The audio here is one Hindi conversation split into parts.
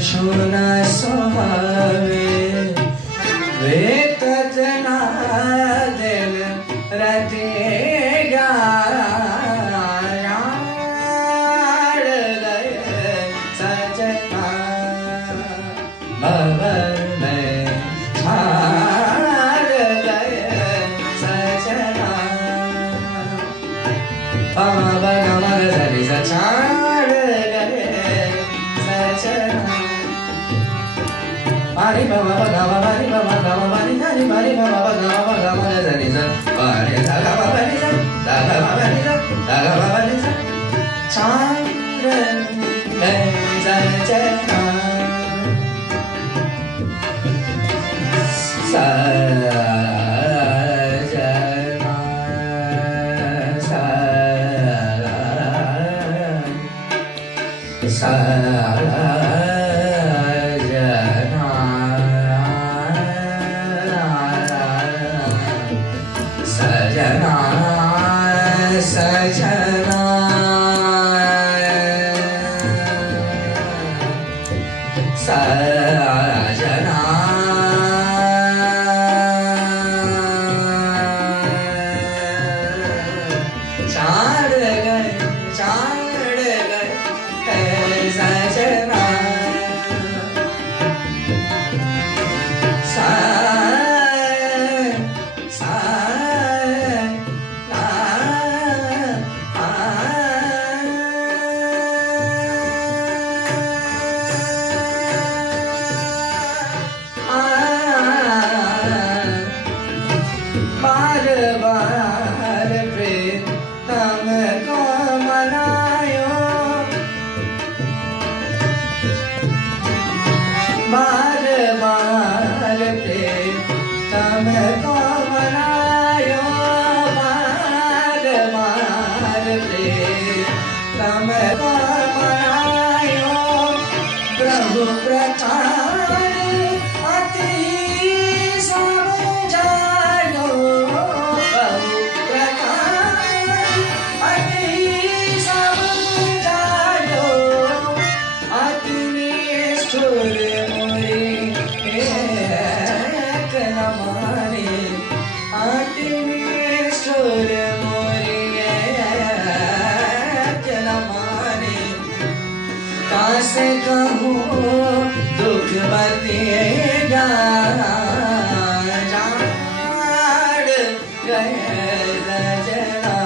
छोना सोहावे वेतत ना दिल रतेगा यार गए सजना भवर में हार गए सजना बाबा गमर सरी सचार गए सजना Bari baba baga bari baba gama bari bari bari baba baga baga bari zari zari bari zaga baba ni zari zaga baba ni zari zaga baba ni zari Chandran zari jana sajana sajana sajana sajana chad gaye sajana बार बार प्रीतम को मनायो बार बार प्रीतम को मनायो बार बार प्रीतम को मनायो प्रभु प्रचार अति से कहूँ दुख बतेगा जाड़ गए सजना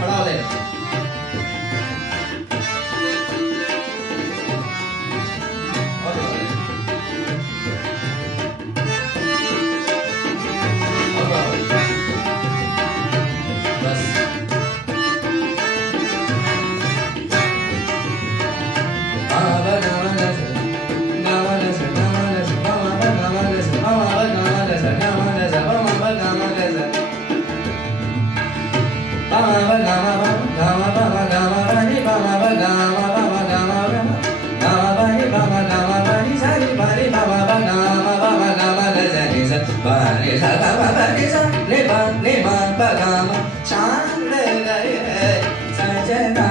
बढ़ा ले बस चांद गए सजना